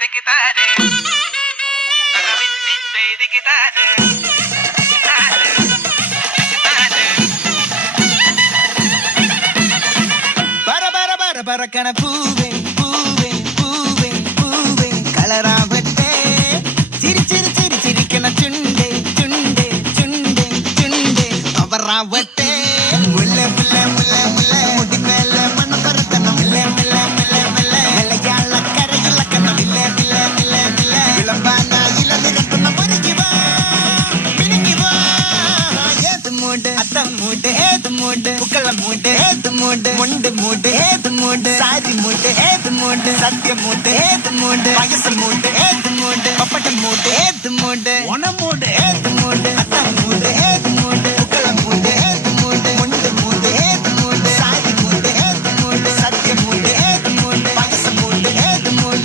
ದಿಕ್ಕಿತಾರೆ ತಗವಿದ್ದಿದ್ದೆ ದಿಕ್ಕಿತಾರೆ ಬರ ಬರ ಬರ ಬರಕಣ ಪೂವೆ ಪೂವೆ ಪೂವೆ ಪೂವೆ കളറാവട്ടെ ചിരി ചിരി ചിരി ചിരിക്കണ ചുണ്ടേ ചുണ്ടേ ചുണ്ടേ ചുണ്ടേ അവറാവട്ടെ മുല്ല മുല്ല മുല്ല മുല്ല മുടിമേല മണ്ണ് പരത്തണം മുല്ല മുല്ല മുല്ല മുല്ല മലയാള കരയിളക്കണം മില്ല മില്ല മില്ല മില്ല വിളമ്പാന ഇല നിരത്തുന്ന മുരുകി വാ മിനുങ്ങി വാ ഏത് മൂട് അത്തം മൂട് ഏത് മൂട് പുക്കള മൂട് ഏത് മൂട് മുണ്ട് മൂട് ഏത് മൂട് സാരി മൂട് ഏത് മൂട് സത്യ മൂട് ഏത് മൂട് വയസ്സ് മൂട് ഏത് മൂട് പപ്പട്ട മൂട് ഏത് മൂട് ഓണം മൂട് ഏത് മൂട് അത്തം മൂട് ഏത്